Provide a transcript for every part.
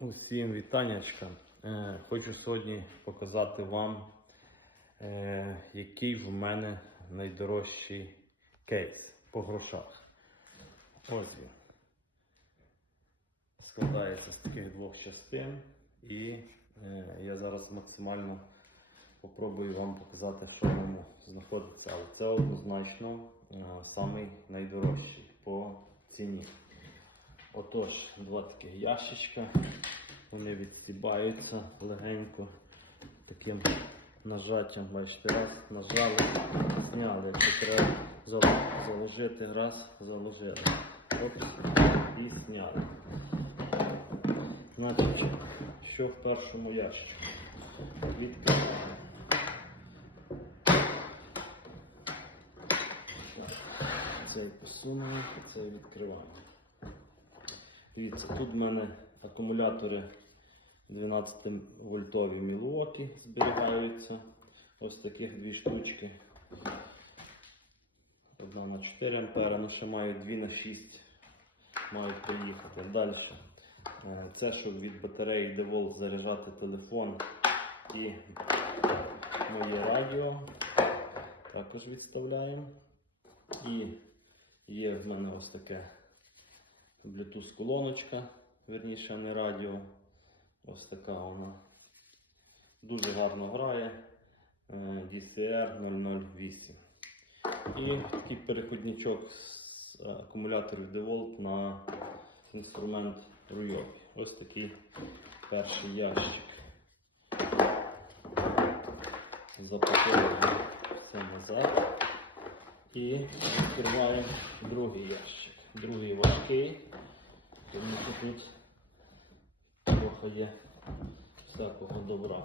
Усім вітаннячка. Е, Хочу сьогодні показати вам, е, який в мене найдорожчий кейс по грошах. Ось він. Складається з таких двох частин, і е, я зараз максимально попробую вам показати, що в ньому знаходиться. Але це однозначно найдорожчий по ціні. Отож, два таких ящичка. Вони відстібаються легенько таким нажаттям. Бачите, раз нажали, зняли. Якщо треба заложити, раз, заложили. Опс, і зняли. Значить, що в першому ящичку? Відкриваємо. Цей посунемо, цей відкриваємо. Дивіться, тут в мене акумулятори 12 вольтові Milwaukee зберігаються. Ось таких дві штучки. Одна на 4 ампера, ну ще маю 2 на 6. Мають поїхати. Далі. Е, Це щоб від батареї DeWalt заряджати телефон і моє радіо. Також відставляємо. І є в мене ось таке Bluetooth колоночка, верніше не радіо. Ось така вона. Дуже гарно грає. е, DCR 008. І такий переходничок з е, акумуляторів DeWalt на інструмент Ruyoki. Ось такий перший ящик. Запаковуємо все назад. І відкриваємо другий ящик. Другий важкий, тут трохи є всякого добра.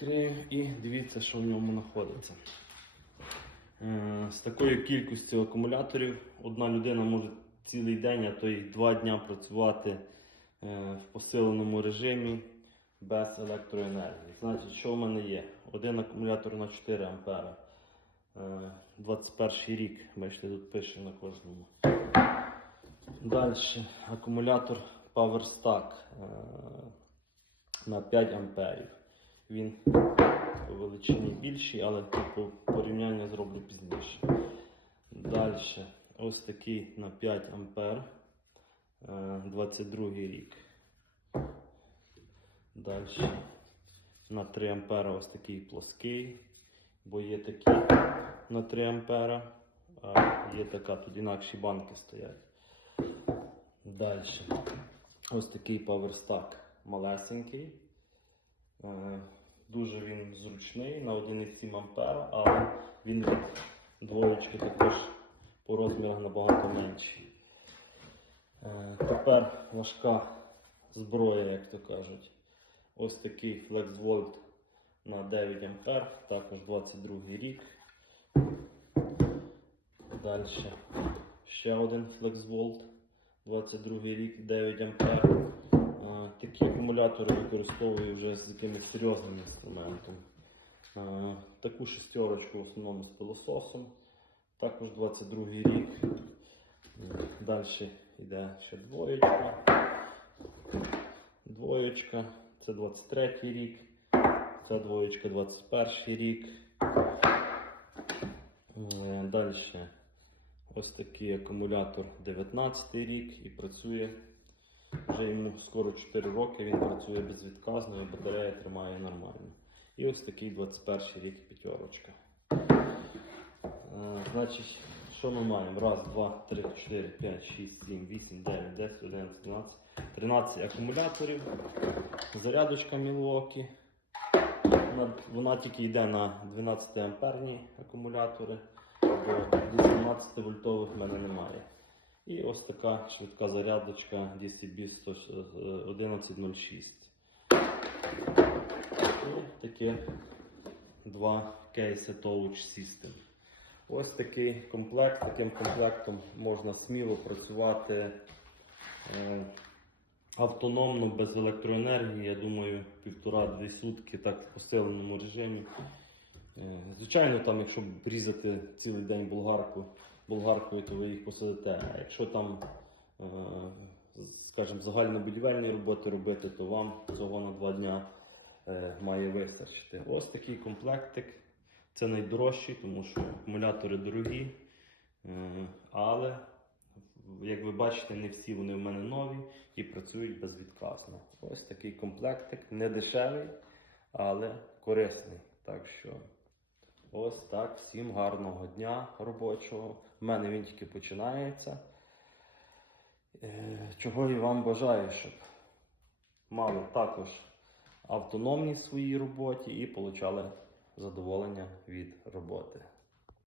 Я і дивіться, що в ньому знаходиться. Е, З такою кількістю акумуляторів одна людина може цілий день, а то й два дня працювати е, в посиленому режимі без електроенергії. Значить, що в мене є? Один акумулятор на 4 ампера. Е, 21 рік, бачите, тут пише на кожному. Далі акумулятор PowerStack е, на 5 амперів. Він по величині більший, але типу, порівняння зроблю пізніше. Далі ось такий на 5 ампер. е, 22 рік. Далі на 3 ампера ось такий плоский, бо є такі на 3 ампера, а є така, тут інакші банки стоять. Далі ось такий PowerStack малесенький. Е, Дуже він зручний на 1,7 ампера, але він від двоєчки також по розмірах набагато менший. Е, Тепер важка зброя, як то кажуть. Ось такий FlexVolt на 9 ампер, також 22 рік. Далі ще один FlexVolt, 22 рік, 9 ампер. Такі акумулятори використовую вже з якимось серйозним інструментом. Таку шестерочку в основному з пилососом, також 22 рік. Далі йде ще двоєчка. Двоєчка, це 23 рік, ця двоєчка 21 рік. Далі ось такий акумулятор 19 рік і працює вже йому скоро 4 роки, він працює безвідказно і батарея тримає нормально. І ось такий 21 рік п'ятерочка. Е, Значить, що ми маємо? Раз, два, три, чотири, п'ять, шість, сім, вісім, дев'ять, десять, одинадцять, дванадцять, тринадцять акумуляторів. Зарядочка Milwaukee. Вона, вона тільки йде на 12 амперні акумулятори, бо 18 вольтових в мене немає. І ось така швидка зарядочка DCB 1106. І таке два кейси Touch System. Ось такий комплект. Таким комплектом можна сміло працювати е, автономно, без електроенергії. Я думаю, півтора-дві сутки так в посиленому режимі. Е, Звичайно, там, якщо різати цілий день болгарку болгаркою, то ви їх посадите. А якщо там, е, скажімо, загальнобудівельні роботи робити, то вам цього на два дня е, має вистачити. Ось такий комплектик. Це найдорожчий, тому що акумулятори дорогі. Але, як ви бачите, не всі вони в мене нові і працюють безвідказно. Ось такий комплектик, не дешевий, але корисний. Так що ось так. Всім гарного дня робочого. У мене він тільки починається. Е, Чого і вам бажаю, щоб мали також автономність в своїй роботі і получали задоволення від роботи.